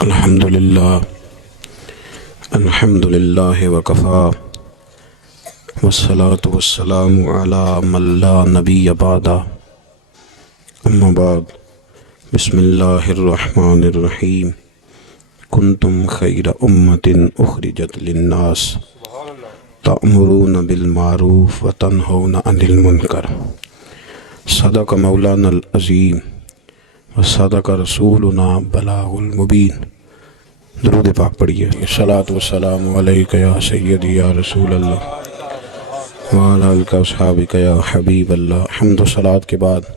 الحمدللہ وکفا والصلاة والسلام علی من لا نبی بعدہ اما بعد بسم اللہ الرحمن الرحیم کنتم خیر امت اخرجت للناس تأمرون بالمعروف وتنہون عن المنکر صدق مولانا العظیم وصدق رسولنا بلاغ المبین۔ درود پاک پڑھیے۔ الصلاۃ والسلام علیک یا سیدی یا رسول اللہ وعلی آلک واصحابک یا حبیب اللہ۔ حمد و صلاۃ کے بعد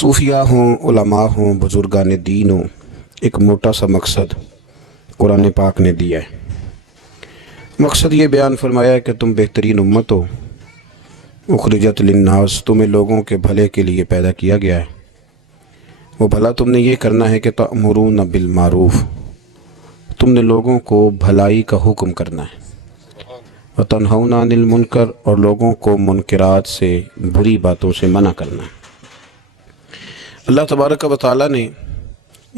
صوفیاء ہوں، علماء ہوں، بزرگان دین ہوں، ایک موٹا سا مقصد قرآن پاک نے دیا ہے۔ مقصد یہ بیان فرمایا ہے کہ تم بہترین امت ہو، اخرجت للناس، تمہیں لوگوں کے بھلے کے لیے پیدا کیا گیا ہے۔ وہ بھلا تم نے یہ کرنا ہے کہ تأمرون بالمعروف، تم نے لوگوں کو بھلائی کا حکم کرنا ہے، وتنہون عن المنکر، اور لوگوں کو منکرات سے، بری باتوں سے منع کرنا ہے۔ اللہ تبارک و تعالیٰ نے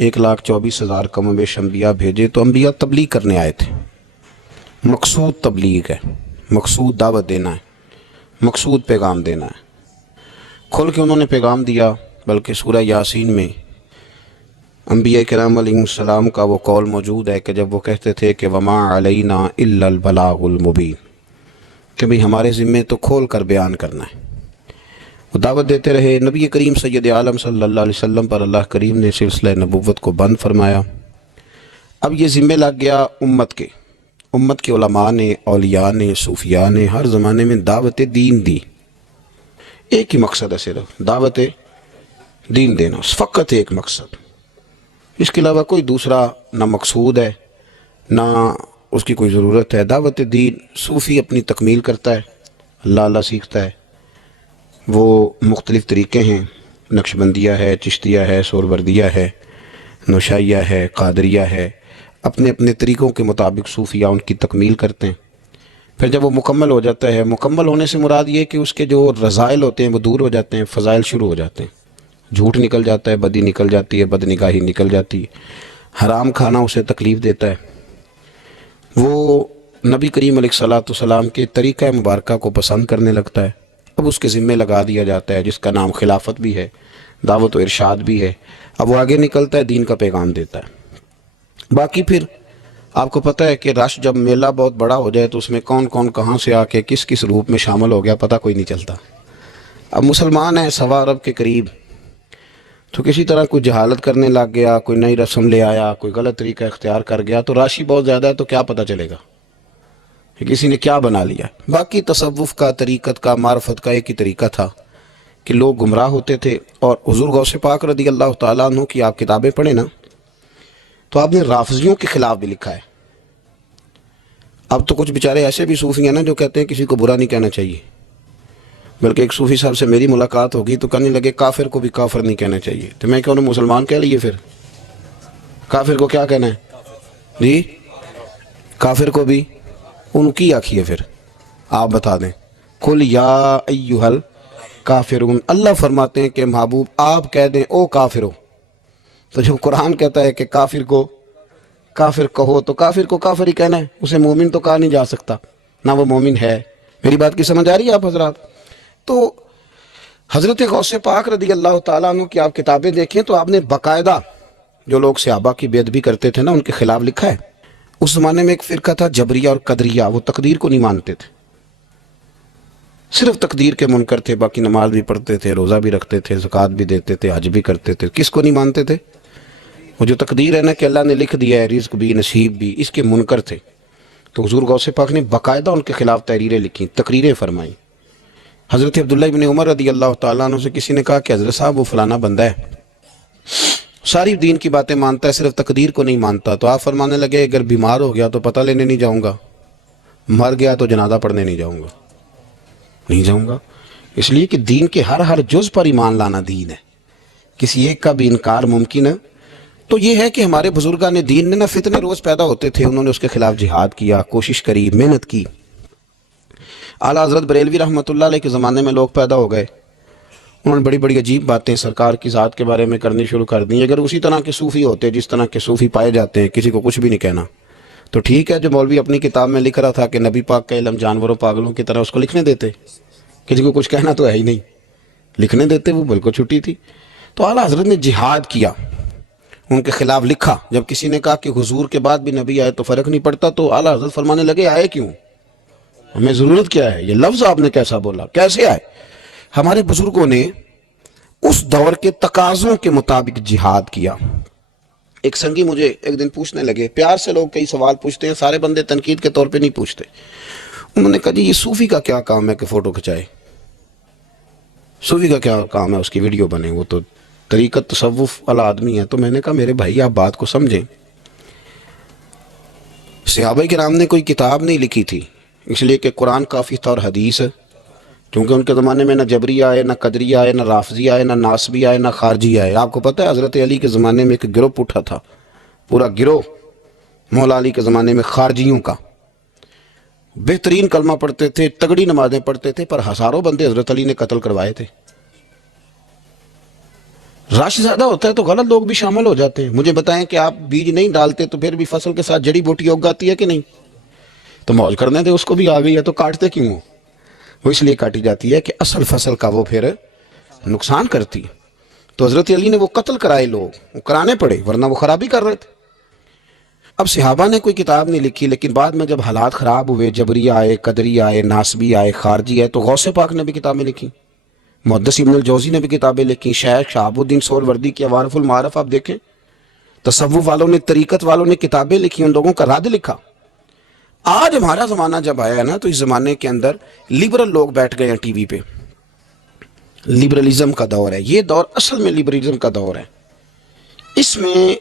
1,24,000 کم و بیش انبیاء بھیجے، تو انبیاء تبلیغ کرنے آئے تھے۔ مقصود تبلیغ ہے، مقصود دعوت دینا ہے، مقصود پیغام دینا ہے۔ کھل کے انہوں نے پیغام دیا، بلکہ سورہ یاسین میں انبیاء کرام علیہ السلام کا وہ قول موجود ہے کہ جب وہ کہتے تھے کہ وما علینا الا البلاغ المبین، کہ بھئی ہمارے ذمے تو کھول کر بیان کرنا ہے۔ وہ دعوت دیتے رہے۔ نبی کریم سید عالم صلی اللہ علیہ وسلم پر اللہ کریم نے سلسلہ نبوت کو بند فرمایا۔ اب یہ ذمہ لگ گیا امت کے علماء نے، اولیاء نے، صوفیاء نے ہر زمانے میں دعوت دین دی۔ ایک ہی مقصد ہے، صرف دعوت دین دینا، فقط ایک مقصد، اس کے علاوہ کوئی دوسرا نہ مقصود ہے نہ اس کی کوئی ضرورت ہے۔ دعوت دین صوفی اپنی تکمیل کرتا ہے، اللہ سیکھتا ہے۔ وہ مختلف طریقے ہیں، نقشبندیہ ہے، چشتیہ ہے، سہروردیہ ہے، نوشائیہ ہے، قادریہ ہے، اپنے اپنے طریقوں کے مطابق صوفیہ ان کی تکمیل کرتے ہیں۔ پھر جب وہ مکمل ہو جاتا ہے، مکمل ہونے سے مراد یہ کہ اس کے جو رذائل ہوتے ہیں وہ دور ہو جاتے ہیں، فضائل شروع ہو جاتے ہیں، جھوٹ نکل جاتا ہے، بدی نکل جاتی ہے، بدنگاہی نکل جاتی ہے، حرام کھانا اسے تکلیف دیتا ہے۔ وہ نبی کریم علیہ السلام کے طریقہ مبارکہ کو پسند کرنے لگتا ہے۔ اب اس کے ذمے لگا دیا جاتا ہے، جس کا نام خلافت بھی ہے، دعوت و ارشاد بھی ہے۔ اب وہ آگے نکلتا ہے، دین کا پیغام دیتا ہے۔ باقی پھر آپ کو پتہ ہے کہ رش جب میلہ بہت بڑا ہو جائے تو اس میں کون کون کہاں سے آ کے کس کس روپ میں شامل ہو گیا پتہ کوئی نہیں چلتا۔ اب مسلمان ہیں 1.25 ارب کے قریب، تو کسی طرح کوئی جہالت کرنے لگ گیا، کوئی نئی رسم لے آیا، کوئی غلط طریقہ اختیار کر گیا، تو راشی بہت زیادہ ہے تو کیا پتہ چلے گا کہ کسی نے کیا بنا لیا۔ باقی تصوف کا، طریقت کا، معرفت کا ایک ہی طریقہ تھا کہ لوگ گمراہ ہوتے تھے۔ اور حضور غوث پاک رضی اللہ تعالیٰ عنہ کی آپ کتابیں پڑھیں نا، تو آپ نے رافضیوں کے خلاف بھی لکھا ہے۔ اب تو کچھ بیچارے ایسے بھی صوفی ہیں نا جو کہتے ہیں کسی کو برا نہیں کہنا چاہیے، بلکہ ایک صوفی صاحب سے میری ملاقات ہوگی تو کہنے لگے کافر کو بھی کافر نہیں کہنا چاہیے۔ تو میں کہ انہوں مسلمان کہہ لیے، پھر کافر کو کیا کہنا ہے جی؟ کافر کو بھی ان کی آکھیے، پھر آپ بتا دیں۔ قل یا ایھا الکافرون، اللہ فرماتے ہیں کہ محبوب آپ کہہ دیں او کافرو۔ تو جب قرآن کہتا ہے کہ کافر کو کافر کہو تو کافر کو کافر ہی کہنا ہے، اسے مومن تو کہا نہیں جا سکتا، نہ وہ مومن ہے۔ میری بات کی سمجھ آ رہی ہے آپ حضرات؟ تو حضرت غوث پاک رضی اللہ تعالیٰ عنہ کی آپ کتابیں دیکھیں تو آپ نے باقاعدہ جو لوگ صحابہ کی بے ادبی کرتے تھے نا ان کے خلاف لکھا ہے۔ اس زمانے میں ایک فرقہ تھا جبریہ اور قدریہ، وہ تقدیر کو نہیں مانتے تھے، صرف تقدیر کے منکر تھے، باقی نماز بھی پڑھتے تھے، روزہ بھی رکھتے تھے، زکوٰۃ بھی دیتے تھے، حج بھی کرتے تھے۔ کس کو نہیں مانتے تھے؟ وہ جو تقدیر ہے نا کہ اللہ نے لکھ دیا ہے، رزق بھی نصیب بھی، اس کے منکر تھے۔ تو حضور غوث پاک نے باقاعدہ ان کے خلاف تحریریں لکھیں، تقریریں فرمائیں۔ حضرت عبداللہ ابن عمر رضی اللہ تعالیٰ عنہ سے کسی نے کہا کہ حضرت صاحب وہ فلانا بندہ ہے، ساری دین کی باتیں مانتا ہے، صرف تقدیر کو نہیں مانتا۔ تو آپ فرمانے لگے اگر بیمار ہو گیا تو پتہ لینے نہیں جاؤں گا، مر گیا تو جنازہ پڑھنے نہیں جاؤں گا، اس لیے کہ دین کے ہر جز پر ایمان لانا دین ہے، کسی ایک کا بھی انکار ممکن ہے۔ تو یہ ہے کہ ہمارے بزرگان دین نے نا فتنے روز پیدا ہوتے تھے، انہوں نے اس کے خلاف جہاد کیا، کوشش کری، محنت کی۔ اعلیٰ حضرت بریلوی رحمۃ اللہ علیہ کے زمانے میں لوگ پیدا ہو گئے، انہوں نے بڑی بڑی عجیب باتیں سرکار کی ذات کے بارے میں کرنی شروع کر دی. اگر اسی طرح کے صوفی ہوتے جس طرح کے صوفی پائے جاتے ہیں, کسی کو کچھ بھی نہیں کہنا, تو ٹھیک ہے. جو مولوی اپنی کتاب میں لکھ رہا تھا کہ نبی پاک کا علم جانوروں پاگلوں کی طرح, اس کو لکھنے دیتے. کسی کو کچھ کہنا تو ہے ہی نہیں, لکھنے دیتے, وہ بالکل چھٹی تھی. تو اعلیٰ حضرت نے جہاد کیا, ان کے خلاف لکھا. جب کسی نے کہا کہ حضور کے بعد بھی نبی آئے تو فرق نہیں پڑتا, تو اعلیٰ حضرت فرمانے لگے آئے کیوں, ہمیں ضرورت کیا ہے, یہ لفظ آپ نے کیسا بولا, کیسے آئے. ہمارے بزرگوں نے اس دور کے تقاضوں کے مطابق جہاد کیا. ایک سنگی مجھے ایک دن پوچھنے لگے, پیار سے لوگ کئی سوال پوچھتے ہیں, سارے بندے تنقید کے طور پہ نہیں پوچھتے. انہوں نے کہا جی یہ صوفی کا کیا کام ہے کہ فوٹو کھچائے, صوفی کا کیا کام ہے اس کی ویڈیو بنے, وہ تو طریقت تصوف والا آدمی ہے. تو میں نے کہا میرے بھائی آپ بات کو سمجھیں, صحابہ کرام نے کوئی کتاب نہیں لکھی تھی, اس لیے کہ قرآن کافی تھا اور حدیث, کیونکہ ان کے زمانے میں نہ جبری آئے, نہ قدری آئے, نہ رافضی آئے, نہ ناسبی آئے, نہ خارجی آئے. آپ کو پتہ ہے حضرت علی کے زمانے میں ایک گروہ اٹھا تھا, پورا گروہ مولا علی کے زمانے میں خارجیوں کا. بہترین کلمہ پڑھتے تھے, تگڑی نمازیں پڑھتے تھے, پر ہزاروں بندے حضرت علی نے قتل کروائے تھے. رش زیادہ ہوتا ہے تو غلط لوگ بھی شامل ہو جاتے ہیں. مجھے بتائیں کہ آپ بیج نہیں ڈالتے تو پھر بھی فصل کے ساتھ جڑی بوٹی اگ آتی ہے کہ نہیں؟ تو موج کرنے دے, اس کو بھی آ گئی ہے تو کاٹتے کیوں ہو؟ وہ اس لیے کاٹی جاتی ہے کہ اصل فصل کا وہ پھر نقصان کرتی. تو حضرت علی نے وہ قتل کرائے, لوگ وہ کرانے پڑے, ورنہ وہ خرابی کر رہے تھے. اب صحابہ نے کوئی کتاب نہیں لکھی, لیکن بعد میں جب حالات خراب ہوئے, جبری آئے, قدری آئے, ناسبی آئے, خارجی آئے, تو غوث پاک نے بھی کتابیں لکھی, محدث ابن الجوزی نے بھی کتابیں لکھی, شیخ شہاب الدین سہروردی کی عوارف المعارف آپ دیکھیں, تصوف والوں نے, طریقت والوں نے کتابیں لکھی, ان لوگوں کا رد لکھا. آج ہمارا زمانہ جب آیا ہے نا, تو اس زمانے کے اندر لبرل لوگ بیٹھ گئے ہیں ٹی وی پہ. لبرلزم کا دور ہے یہ, دور اصل میں لبرلزم کا دور ہے. اس میں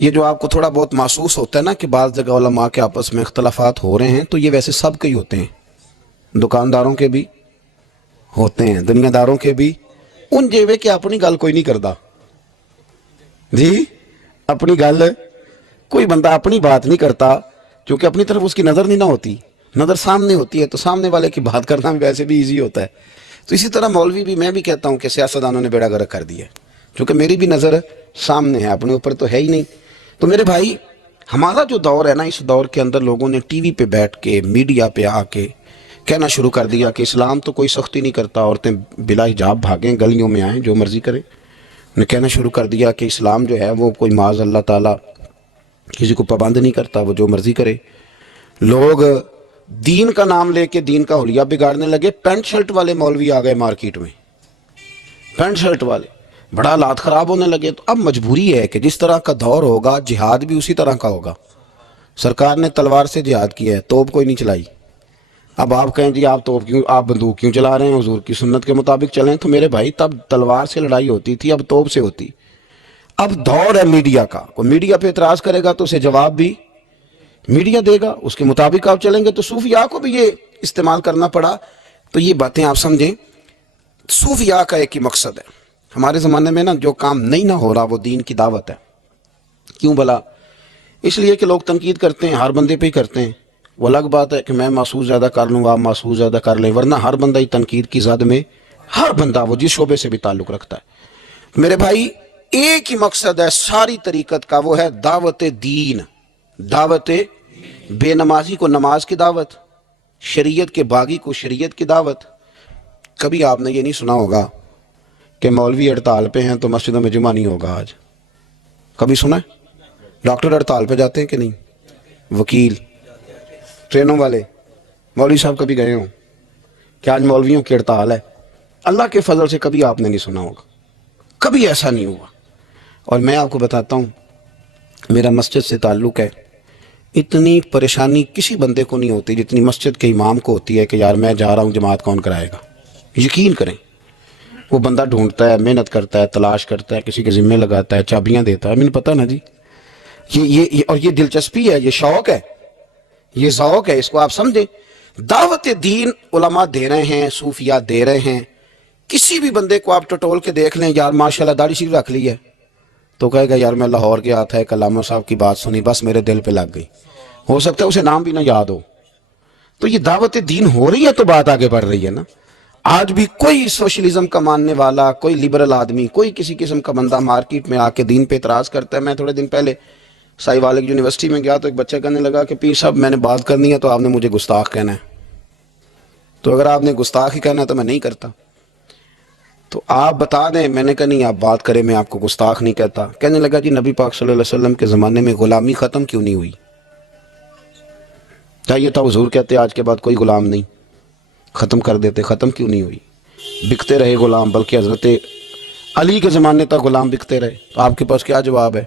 یہ جو آپ کو تھوڑا بہت محسوس ہوتا ہے نا کہ بعض جگہ علماء کے آپس میں اختلافات ہو رہے ہیں, تو یہ ویسے سب کے ہی ہوتے ہیں, دکانداروں کے بھی ہوتے ہیں, دنیا داروں کے بھی. ان جیوے کہ اپنی گل کوئی نہیں کرتا جی, اپنی گل کوئی بندہ اپنی بات نہیں کرتا, کیونکہ اپنی طرف اس کی نظر نہیں نہ ہوتی, نظر سامنے ہوتی ہے, تو سامنے والے کی بات کرنا بھی ویسے بھی ایزی ہوتا ہے. تو اسی طرح مولوی بھی, میں بھی کہتا ہوں کہ سیاستدانوں نے بیڑا گرک کر دیا, کیونکہ میری بھی نظر سامنے ہے, اپنے اوپر تو ہے ہی نہیں. تو میرے بھائی, ہمارا جو دور ہے نا, اس دور کے اندر لوگوں نے ٹی وی پہ بیٹھ کے, میڈیا پہ آ کے کہنا شروع کر دیا کہ اسلام تو کوئی سختی نہیں کرتا, عورتیں بلا حجاب بھاگیں, گلیوں میں آئیں, جو مرضی کریں. نے کہنا شروع کر دیا کہ اسلام جو ہے وہ کوئی معاذ اللہ تعالیٰ کسی کو پابند نہیں کرتا, وہ جو مرضی کرے. لوگ دین کا نام لے کے دین کا حلیہ بگاڑنے لگے. پینٹ شرٹ والے مولوی آ گئے مارکیٹ میں, پینٹ شرٹ والے, بڑا حالات خراب ہونے لگے. تو اب مجبوری ہے کہ جس طرح کا دور ہوگا, جہاد بھی اسی طرح کا ہوگا. سرکار نے تلوار سے جہاد کیا ہے, توپ کوئی نہیں چلائی. اب آپ کہیں جی آپ توپ کیوں, آپ بندوق کیوں چلا رہے ہیں, حضور کی سنت کے مطابق چلیں. تو میرے بھائی تب تلوار سے لڑائی ہوتی تھی, اب توپ سے ہوتی. اب دور ہے میڈیا کا, کوئی میڈیا پہ اعتراض کرے گا تو اسے جواب بھی میڈیا دے گا, اس کے مطابق آپ چلیں گے. تو صوفیاء کو بھی یہ استعمال کرنا پڑا. تو یہ باتیں آپ سمجھیں, صوفیاء کا ایک ہی مقصد ہے. ہمارے زمانے میں نا جو کام نہیں نہ ہو رہا وہ دین کی دعوت ہے. کیوں بھلا؟ اس لیے کہ لوگ تنقید کرتے ہیں, ہر بندے پہ ہی کرتے ہیں. وہ الگ بات ہے کہ میں محسوس زیادہ کر لوں گا, آپ محسوس زیادہ کر لیں, ورنہ ہر بندہ ہی تنقید کی زد میں, ہر بندہ وہ جس شعبے سے بھی تعلق رکھتا ہے. میرے بھائی, ایک ہی مقصد ہے ساری طریقت کا, وہ ہے دعوت دین. دعوت بے نمازی کو نماز کی دعوت, شریعت کے باغی کو شریعت کی دعوت. کبھی آپ نے یہ نہیں سنا ہوگا کہ مولوی ہڑتال پہ ہیں تو مسجدوں میں جمعہ نہیں ہوگا آج. کبھی سنا ہے؟ ڈاکٹر ہڑتال پہ جاتے ہیں کہ نہیں؟ وکیل, ٹرینوں والے, مولوی صاحب کبھی گئے ہوں کہ آج مولویوں کی ہڑتال ہے؟ اللہ کے فضل سے کبھی آپ نے نہیں سنا ہوگا, کبھی ایسا نہیں ہوا. اور میں آپ کو بتاتا ہوں, میرا مسجد سے تعلق ہے, اتنی پریشانی کسی بندے کو نہیں ہوتی جتنی مسجد کے امام کو ہوتی ہے کہ یار میں جا رہا ہوں, جماعت کون کرائے گا. یقین کریں, وہ بندہ ڈھونڈتا ہے, محنت کرتا ہے, تلاش کرتا ہے, کسی کے ذمے لگاتا ہے, چابیاں دیتا ہے. مجھے پتہ نا جی, یہ اور یہ دلچسپی ہے, یہ شوق ہے, یہ ذوق ہے, اس کو آپ سمجھیں. دعوت دین علماء دے رہے ہیں, صوفیاء دے رہے ہیں. کسی بھی بندے کو آپ ٹٹول کے دیکھ لیں, یار ماشاءاللہ داڑھی شریف رکھ لی ہے, تو کہے گا یار میں لاہور گیا تھا, ایک علامہ صاحب کی بات سنی, بس میرے دل پہ لگ گئی. ہو سکتا ہے اسے نام بھی نہ یاد ہو. تو یہ دعوت دین ہو رہی ہے تو بات آگے بڑھ رہی ہے نا. آج بھی کوئی سوشلزم کا ماننے والا، کوئی لبرل آدمی، کوئی کسی قسم کا بندہ مارکیٹ میں آ کے دین پہ اعتراض کرتا ہے. میں تھوڑے دن پہلے سائی والک یونیورسٹی میں گیا تو ایک بچہ کہنے لگا کہ پیر صاحب میں نے بات کرنی ہے تو آپ نے مجھے گستاخ کہنا ہے، تو اگر آپ نے گستاخ ہی کہنا ہے تو میں نہیں کرتا. تو آپ بتا دیں. میں نے کہا نہیں، آپ بات کریں، میں آپ کو گستاخ نہیں کہتا. کہنے لگا جی نبی پاک صلی اللہ علیہ وسلم کے زمانے میں غلامی ختم کیوں نہیں ہوئی؟ چاہیے تھا حضور کہتے آج کے بعد کوئی غلام نہیں، ختم کر دیتے. ختم کیوں نہیں ہوئی؟ بکتے رہے غلام، بلکہ حضرت علی کے زمانے تک غلام بکتے رہے. تو آپ کے پاس کیا جواب ہے؟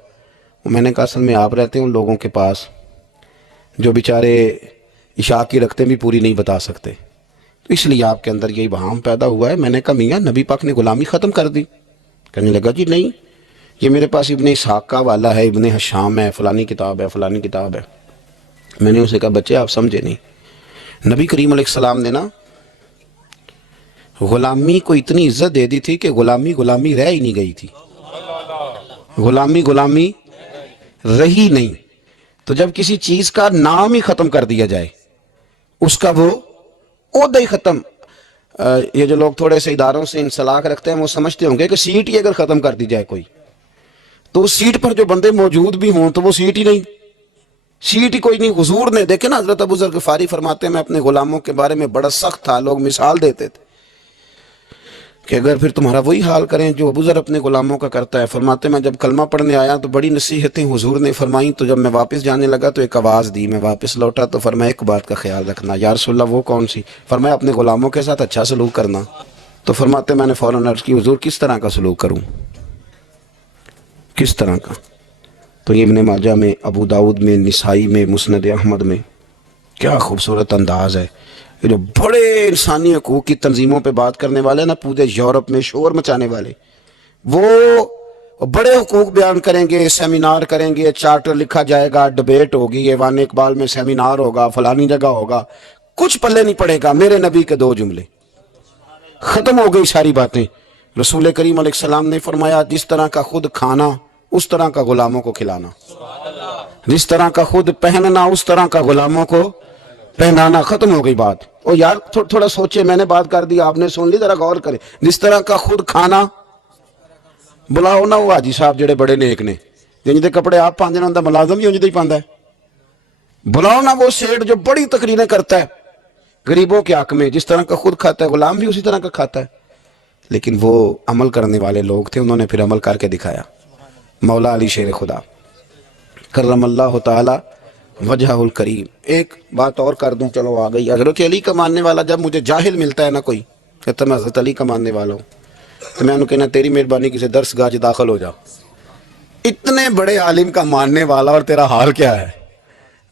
میں نے کہا اصل میں آپ رہتے ہیں ان لوگوں کے پاس جو بیچارے عشاء کی رکھتے بھی پوری نہیں بتا سکتے، تو اس لیے آپ کے اندر یہی وہام پیدا ہوا ہے. میں نے کہا میاں نبی پاک نے غلامی ختم کر دی. کہنے لگا جی نہیں، یہ میرے پاس ابن اسحاق کا والا ہے، ابن حشام ہے، فلانی کتاب ہے، فلانی کتاب ہے. میں نے اسے کہا بچے آپ سمجھے نہیں، نبی کریم علیہ السلام نے نا غلامی کو اتنی عزت دے دی تھی کہ غلامی غلامی رہ ہی نہیں گئی تھی. غلامی غلامی رہی نہیں. تو جب کسی چیز کا نام ہی ختم کر دیا جائے، اس کا وہ عہدہ ہی ختم. یہ جو لوگ تھوڑے سے اداروں سے انسلاک رکھتے ہیں وہ سمجھتے ہوں گے کہ سیٹ ہی اگر ختم کر دی جائے کوئی، تو اس سیٹ پر جو بندے موجود بھی ہوں تو وہ سیٹ ہی نہیں، سیٹ ہی کوئی نہیں. حضور نے دیکھے نا، حضرت ابو ذر غفاری فرماتے ہیں میں اپنے غلاموں کے بارے میں بڑا سخت تھا. لوگ مثال دیتے تھے کہ اگر پھر تمہارا وہی حال کریں جو ابو ذر اپنے غلاموں کا کرتا ہے. فرماتے میں جب کلمہ پڑھنے آیا تو بڑی نصیحتیں حضور نے فرمائیں، تو جب میں واپس جانے لگا تو ایک آواز دی. میں واپس لوٹا تو فرمایا ایک بات کا خیال رکھنا. یا رسول اللہ وہ کون سی؟ فرمایا اپنے غلاموں کے ساتھ اچھا سلوک کرنا. تو فرماتے میں نے فوراً عرض کی حضور کس طرح کا سلوک کروں، کس طرح کا؟ تو یہ ابن ماجہ میں، ابو داؤد میں، نسائی میں، مسند احمد میں کیا خوبصورت انداز ہے. یہ جو بڑے انسانی حقوق کی تنظیموں پہ بات کرنے والے نا، پورے یورپ میں شور مچانے والے، وہ بڑے حقوق بیان کریں گے، سیمینار کریں گے، چارٹر لکھا جائے گا، ڈیبیٹ ہوگی، ایوان اقبال میں سیمینار ہوگا، فلانی جگہ ہوگا، کچھ پلے نہیں پڑے گا. میرے نبی کے 2 جملے، ختم ہو گئی ساری باتیں. رسول کریم علیہ السلام نے فرمایا جس طرح کا خود کھانا اس طرح کا غلاموں کو کھلانا، جس طرح کا خود پہننا اس طرح کا غلاموں کو پہنانا. ختم ہو گئی بات. او یار تھوڑا سوچے، میں نے بات کر دی، آپ نے سن لی، ذرا غور کرے. جس طرح کا خود کھانا، بلاؤ نہ وہ حاجی صاحب جڑے بڑے نیک نے، جن دے کپڑے آپ پاندے نہ ہوندا ملازم بھی انج دے ہی پاندا ہے. بلاؤ نہ وہ سیٹ جو بڑی تقریریں کرتا ہے غریبوں کے حق میں، جس طرح کا خود کھاتا ہے غلام بھی اسی طرح کا کھاتا ہے. لیکن وہ عمل کرنے والے لوگ تھے، انہوں نے پھر عمل کر کے دکھایا. مولا علی شیر خدا کرم اللہ تعالی وجہ الکریم. ایک بات اور کر دوں، چلو آ گئی. حضرت علی کا ماننے والا جب مجھے جاہل ملتا ہے نا کوئی کہتا میں حضرت علی کا ماننے والا ہوں، تو میں انہوں کہنا تیری مہربانی کسی درس گاہ داخل ہو جا. اتنے بڑے عالم کا ماننے والا اور تیرا حال کیا ہے؟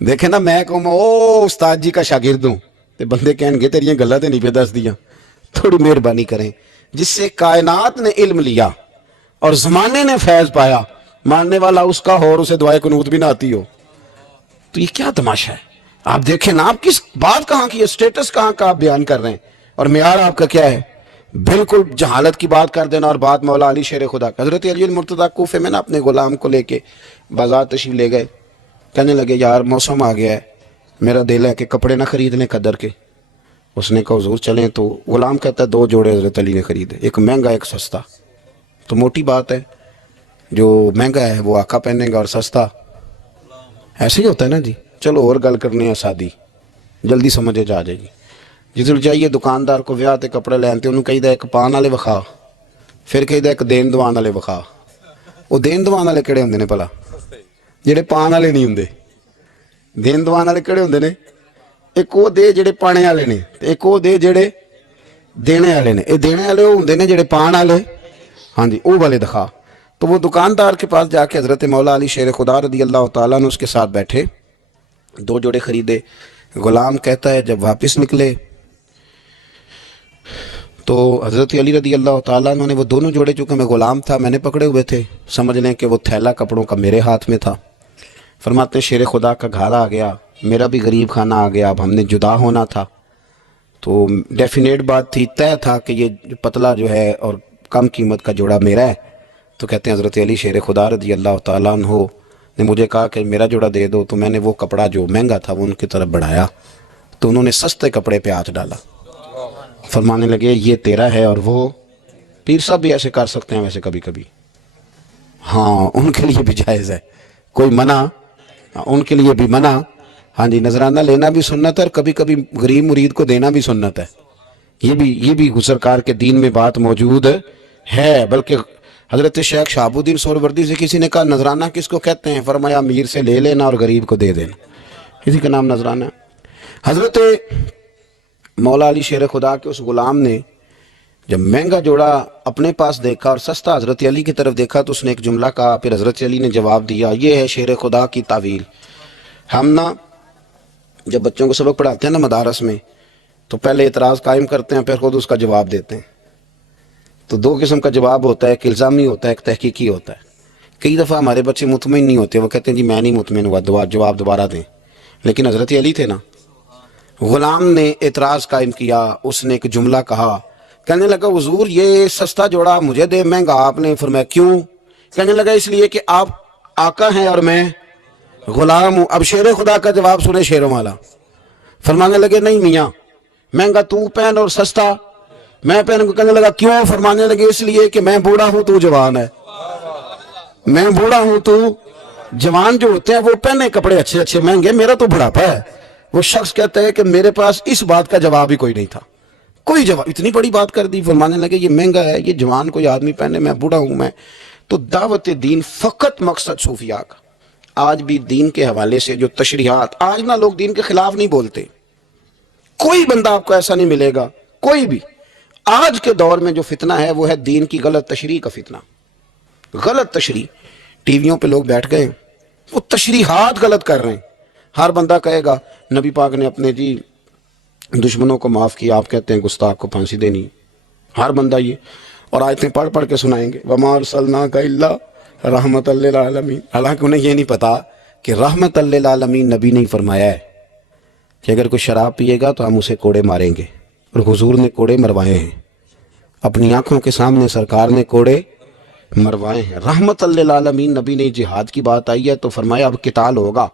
دیکھیں نا، میں کہوں میں او استاد جی کا شاگرد ہوں، تے بندے کہیں گے تیریاں گلہ تے نہیں پہ دس دیا. تھوڑی مہربانی کریں. جس سے کائنات نے علم لیا اور زمانے نے فیض پایا، ماننے والا اس کا ہو اور اسے دعائے قنوت بھی نہ آتی ہو، تو یہ کیا تماشا ہے؟ آپ دیکھیں نا، آپ کس بات کہاں کی ہے، سٹیٹس کہاں کا آپ بیان کر رہے ہیں، اور معیار آپ کا کیا ہے؟ بالکل جہالت کی بات کر دینا. اور بات مولا علی شیر خدا. حضرت علی المرتضیٰ کوفے میں نا اپنے غلام کو لے کے بازار تشریف لے گئے. کہنے لگے یار موسم آ گیا ہے، میرا دل ہے کہ کپڑے نہ خرید لیں قدر کے. اس نے کہا حضور چلیں. تو غلام کہتا ہے 2 جوڑے حضرت علی نے خریدے، ایک مہنگا ایک سستا. تو موٹی بات ہے، جو مہنگا ہے وہ آقا پہنے گا اور سستا ایسے ہی ہوتا ہے نا جی. چلو اور گل کرنے ہیں سادی، جلدی سمجھے جا جائے گی. جدھر جائیے دکاندار کو ویاہ تے کپڑے لین تے انہوں کہی دا ایک پان والے وکھا، پھر کہی دا ایک دین دوان والے وکھا. وہ دین دوان والے کہڑے ہوندے نے بھلا؟ جڑے پان والے نہیں ہوندے. دین دوان والے کہڑے ہوندے نے؟ ایک وہ دے جڑے پانے والے نے، ایک وہ دے جڑے دینے والے نے. یہ دینے والے وہ ہوندے نے جڑے پان والے، ہاں جی وہ والے دکھا. تو وہ دکاندار کے پاس جا کے حضرت مولا علی شیر خدا رضی اللہ تعالیٰ نے اس کے ساتھ بیٹھے، 2 جوڑے خریدے. غلام کہتا ہے جب واپس نکلے تو حضرت علی رضی اللہ تعالیٰ نے وہ دونوں جوڑے، چونکہ میں غلام تھا میں نے پکڑے ہوئے تھے، سمجھ لیں کہ وہ تھیلا کپڑوں کا میرے ہاتھ میں تھا. فرماتے ہیں شیر خدا کا گھر آ گیا، میرا بھی غریب خانہ آ گیا. اب ہم نے جدا ہونا تھا، تو ڈیفینیٹ بات تھی، طے تھا کہ یہ پتلا جو ہے اور کم قیمت کا جوڑا میرا ہے. تو کہتے ہیں حضرت علی شیر خدا رضی اللہ تعالیٰ عنہ نے مجھے کہا کہ میرا جوڑا دے دو. تو میں نے وہ کپڑا جو مہنگا تھا وہ ان کی طرف بڑھایا، تو انہوں نے سستے کپڑے پہ ہاتھ ڈالا. فرمانے لگے یہ تیرا ہے اور وہ پیر صاحب بھی ایسے کر سکتے ہیں ویسے کبھی کبھی، ہاں ان کے لیے بھی جائز ہے، کوئی منع ان کے لیے بھی منع، ہاں جی نذرانہ لینا بھی سنت ہے اور کبھی کبھی غریب مرید کو دینا بھی سنت ہے، یہ بھی سرکار کے دین میں بات موجود ہے۔ بلکہ حضرت شیخ شہاب الدین سہروردی سے کسی نے کہا نذرانہ کس کو کہتے ہیں؟ فرمایا امیر سے لے لینا اور غریب کو دے دینا، اسی کا نام نذرانہ ہے۔ حضرت مولا علی شیر خدا کے اس غلام نے جب مہنگا جوڑا اپنے پاس دیکھا اور سستا حضرت علی کی طرف دیکھا تو اس نے ایک جملہ کہا، پھر حضرت علی نے جواب دیا، یہ ہے شیر خدا کی تعویل۔ ہم نا جب بچوں کو سبق پڑھاتے ہیں نا مدارس میں تو پہلے اعتراض قائم کرتے ہیں، پھر خود اس کا جواب دیتے ہیں۔ تو دو قسم کا جواب ہوتا ہے، ایک الزامی ہوتا ہے، ایک تحقیقی ہوتا ہے۔ کئی دفعہ ہمارے بچے مطمئن نہیں ہوتے، وہ کہتے ہیں جی میں نہیں مطمئن ہوا، جواب دوبارہ دیں۔ لیکن حضرت علی تھے نا، غلام نے اعتراض قائم کیا، اس نے ایک جملہ کہا، کہنے لگا حضور یہ سستا جوڑا مجھے دے مہنگا آپ نے؟ فرمایا کیوں؟ کہنے لگا اس لیے کہ آپ آقا ہیں اور میں غلام ہوں۔ اب شیر خدا کا جواب سنے شیروں والا، فرمانے لگے نہیں میاں، مہنگا تو پہن اور سستا میں پہن کو۔ کہنے لگا کیوں؟ فرمانے لگے اس لیے کہ میں بوڑھا ہوں تو جوان ہے، میں بوڑھا ہوں تو جوان جو ہوتے ہیں وہ پہنے کپڑے اچھے اچھے مہنگے، میرا تو بڑھاپا ہے۔ وہ شخص کہتا ہے کہ میرے پاس اس بات کا جواب ہی کوئی نہیں تھا، کوئی جواب، اتنی بڑی بات کر دی۔ فرمانے لگے یہ مہنگا ہے، یہ جوان کوئی آدمی پہنے، میں بوڑھا ہوں میں۔ تو دعوت دین فقط مقصد صوفیاء کا، آج بھی دین کے حوالے سے جو تشریحات، آج نہ لوگ دین کے خلاف نہیں بولتے، کوئی بندہ آپ کو ایسا نہیں ملے گا، کوئی بھی۔ آج کے دور میں جو فتنہ ہے وہ ہے دین کی غلط تشریح کا فتنہ، غلط تشریح۔ ٹی ویوں پہ لوگ بیٹھ گئے، وہ تشریحات غلط کر رہے ہیں۔ ہر بندہ کہے گا نبی پاک نے اپنے جی دشمنوں کو معاف کیا، آپ کہتے ہیں گستاخ کو پھانسی دینی، ہر بندہ یہ، اور آیتیں پڑھ پڑھ کے سنائیں گے، وَمَا أَرْسَلْنَاكَ إِلَّا رَحْمَةً لِّلْعَالَمِينَ۔ حالانکہ انہیں یہ نہیں پتا کہ رحمت للعالمین نبی نے فرمایا ہے کہ اگر کوئی شراب پیے گا تو ہم اسے کوڑے ماریں گے، اور حضور نے کوڑے مروائے ہیں، اپنی آنکھوں کے سامنے سرکار نے کوڑے مروائے ہیں۔ رحمت للعالمین نبی نے، جہاد کی بات آئی ہے تو فرمایا اب قتال ہوگا،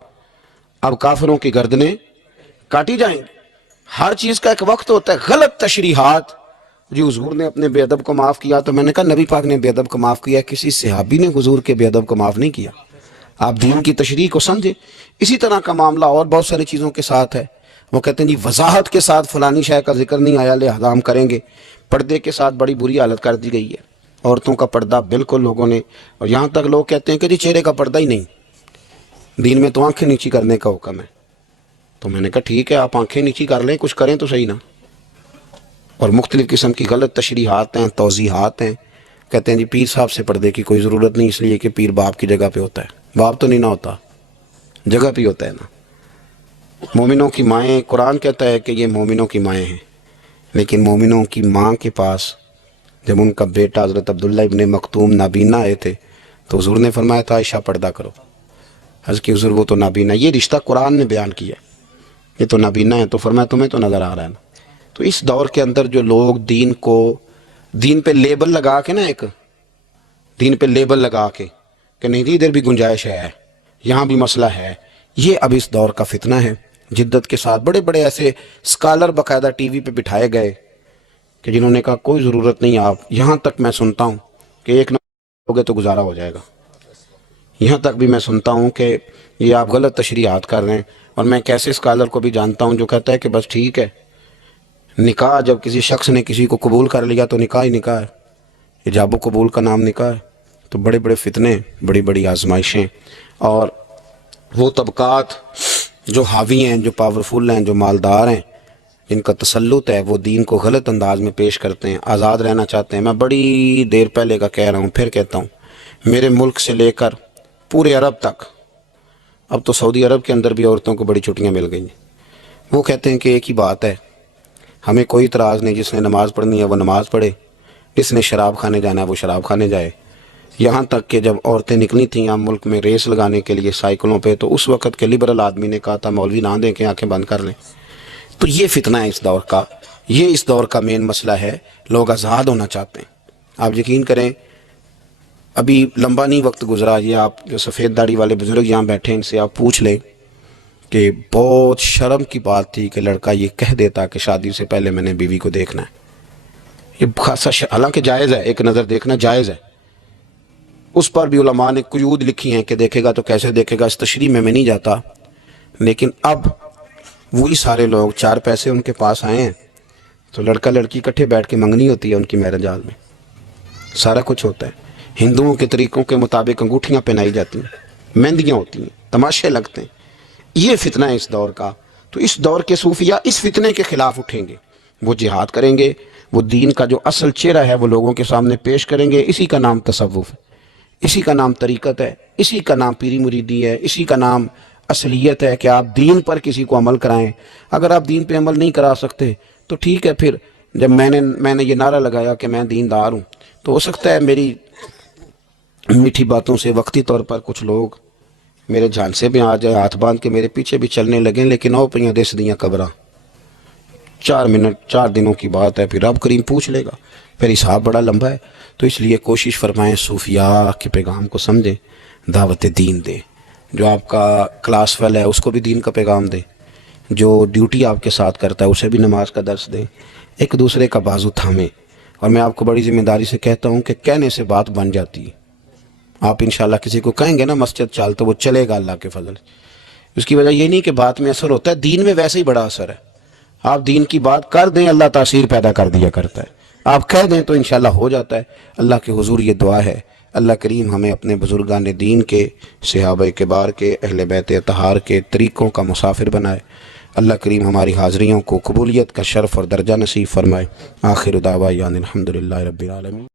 اب کافروں کی گردنیں کاٹی جائیں گی۔ ہر چیز کا ایک وقت ہوتا ہے۔ غلط تشریحات، جی حضور نے اپنے بے ادب کو معاف کیا، تو میں نے کہا نبی پاک نے بے ادب کو معاف کیا، کسی صحابی نے حضور کے بے ادب کو معاف نہیں کیا۔ آپ دین کی تشریح کو سمجھیں۔ اسی طرح کا معاملہ اور بہت ساری چیزوں کے ساتھ ہے۔ وہ کہتے ہیں جی وضاحت کے ساتھ فلانی شے کا ذکر نہیں آیا لہذا ہم کریں گے۔ پردے کے ساتھ بڑی بری حالت کر دی گئی ہے، عورتوں کا پردہ بالکل لوگوں نے، اور یہاں تک لوگ کہتے ہیں کہ جی چہرے کا پردہ ہی نہیں، دین میں تو آنکھیں نیچی کرنے کا حکم ہے۔ تو میں نے کہا ٹھیک ہے آپ آنکھیں نیچی کر لیں، کچھ کریں تو صحیح نا۔ اور مختلف قسم کی غلط تشریحات ہیں، توضیحات ہیں۔ کہتے ہیں جی پیر صاحب سے پردے کی کوئی ضرورت نہیں، اس لیے کہ پیر باپ کی جگہ پہ ہوتا ہے۔ باپ تو نہیں نہ ہوتا، جگہ پہ ہوتا ہے نا۔ مومنوں کی مائیں، قرآن کہتا ہے کہ یہ مومنوں کی مائیں ہیں، لیکن مومنوں کی ماں کے پاس جب ان کا بیٹا حضرت عبداللہ ابن مکتوم نابینا آئے تھے تو حضور نے فرمایا تھا عائشہ پردہ کرو، حضرت کی حضور وہ تو نابینا، یہ رشتہ قرآن نے بیان کیا، یہ تو نابینا ہے، تو فرمایا تمہیں تو نظر آ رہا ہے نا۔ تو اس دور کے اندر جو لوگ دین کو، دین پہ لیبل لگا کے نا، ایک دین پہ لیبل لگا کے کہ نہیں ادھر بھی گنجائش ہے، یہاں بھی مسئلہ ہے، یہ اب اس دور کا فتنہ ہے۔ جدت کے ساتھ بڑے بڑے ایسے اسکالر باقاعدہ ٹی وی پہ بٹھائے گئے کہ جنہوں نے کہا کوئی ضرورت نہیں، آپ یہاں تک میں سنتا ہوں کہ ایک نہ ہوگے تو گزارا ہو جائے گا، یہاں تک بھی میں سنتا ہوں کہ یہ آپ غلط تشریحات کر رہے ہیں۔ اور میں کیسے اسکالر کو بھی جانتا ہوں جو کہتا ہے کہ بس ٹھیک ہے، نکاح جب کسی شخص نے کسی کو قبول کر لیا تو نکاح ہی نکاح ہے، ایجاب و قبول کا نام نکاح ہے۔ تو بڑے بڑے فتنے، بڑی بڑی آزمائشیں، اور وہ طبقات جو حاوی ہیں، جو پاورفل ہیں، جو مالدار ہیں، جن کا تسلط ہے، وہ دین کو غلط انداز میں پیش کرتے ہیں، آزاد رہنا چاہتے ہیں۔ میں بڑی دیر پہلے کا کہہ رہا ہوں، پھر کہتا ہوں، میرے ملک سے لے کر پورے عرب تک، اب تو سعودی عرب کے اندر بھی عورتوں کو بڑی چھٹیاں مل گئی ہیں، وہ کہتے ہیں کہ ایک ہی بات ہے، ہمیں کوئی اعتراض نہیں، جس نے نماز پڑھنی ہے وہ نماز پڑھے، جس نے شراب کھانے جانا ہے وہ شراب کھانے جائے۔ یہاں تک کہ جب عورتیں نکلی تھیں ہم ملک میں ریس لگانے کے لیے سائیکلوں پہ، تو اس وقت کے لبرل آدمی نے کہا تھا مولوی نہ دیں کہ آنکھیں بند کر لیں۔ تو یہ فتنہ ہے اس دور کا، یہ اس دور کا مین مسئلہ ہے، لوگ آزاد ہونا چاہتے ہیں۔ آپ یقین کریں، ابھی لمبا نہیں وقت گزرا، یہ آپ جو سفید داڑھی والے بزرگ یہاں بیٹھے ہیں ان سے آپ پوچھ لیں کہ بہت شرم کی بات تھی کہ لڑکا یہ کہہ دیتا کہ شادی سے پہلے میں نے بیوی کو دیکھنا ہے۔ یہ خاصا حالانکہ جائز ہے، ایک نظر دیکھنا جائز ہے، اس پر بھی علماء نے قیود لکھی ہیں کہ دیکھے گا تو کیسے دیکھے گا، اس تشریح میں نہیں جاتا۔ لیکن اب وہی سارے لوگ 4 پیسے ان کے پاس آئے ہیں تو لڑکا لڑکی اکٹھے بیٹھ کے منگنی ہوتی ہے، ان کی میرج ہال میں سارا کچھ ہوتا ہے، ہندوؤں کے طریقوں کے مطابق انگوٹھیاں پہنائی جاتی ہیں، مہندیاں ہوتی ہیں، تماشے لگتے ہیں۔ یہ فتنہ ہے اس دور کا، تو اس دور کے صوفیاء اس فتنے کے خلاف اٹھیں گے، وہ جہاد کریں گے، وہ دین کا جو اصل چہرہ ہے وہ لوگوں کے سامنے پیش کریں گے۔ اسی کا نام تصوف ہے، اسی کا نام طریقت ہے، اسی کا نام پیری مریدی ہے، اسی کا نام اصلیت ہے کہ آپ دین پر کسی کو عمل کرائیں۔ اگر آپ دین پہ عمل نہیں کرا سکتے تو ٹھیک ہے، پھر جب میں نے یہ نعرہ لگایا کہ میں دیندار ہوں تو ہو سکتا ہے میری میٹھی باتوں سے وقتی طور پر کچھ لوگ میرے جھانسے میں آ جائے، ہاتھ باندھ کے میرے پیچھے بھی چلنے لگیں، لیکن او پہ دس دیاں قبراں، 4 دنوں کی بات ہے، پھر رب کریم پوچھ لے گا، پھر حساب بڑا لمبا ہے۔ تو اس لیے کوشش فرمائیں صوفیاء کے پیغام کو سمجھیں، دعوت دین دیں، جو آپ کا کلاس فیل ہے اس کو بھی دین کا پیغام دیں، جو ڈیوٹی آپ کے ساتھ کرتا ہے اسے بھی نماز کا درس دیں، ایک دوسرے کا بازو تھامیں۔ اور میں آپ کو بڑی ذمہ داری سے کہتا ہوں کہ کہنے سے بات بن جاتی ہے۔ آپ انشاءاللہ کسی کو کہیں گے نا مسجد چل، تو وہ چلے گا اللہ کے فضل۔ اس کی وجہ یہ نہیں کہ بات میں اثر ہوتا ہے، دین میں ویسے ہی بڑا اثر ہے۔ آپ دین کی بات کر دیں، اللہ تاثیر پیدا کر دیا کرتا ہے، آپ کہہ دیں تو انشاءاللہ ہو جاتا ہے۔ اللہ کے حضور یہ دعا ہے، اللہ کریم ہمیں اپنے بزرگان دین کے، صحابہ کبار کے، اہل بیت اطہار کے طریقوں کا مسافر بنائے۔ اللہ کریم ہماری حاضریوں کو قبولیت کا شرف اور درجہ نصیب فرمائے۔ آخر دعوانا الحمدللہ رب العالمین۔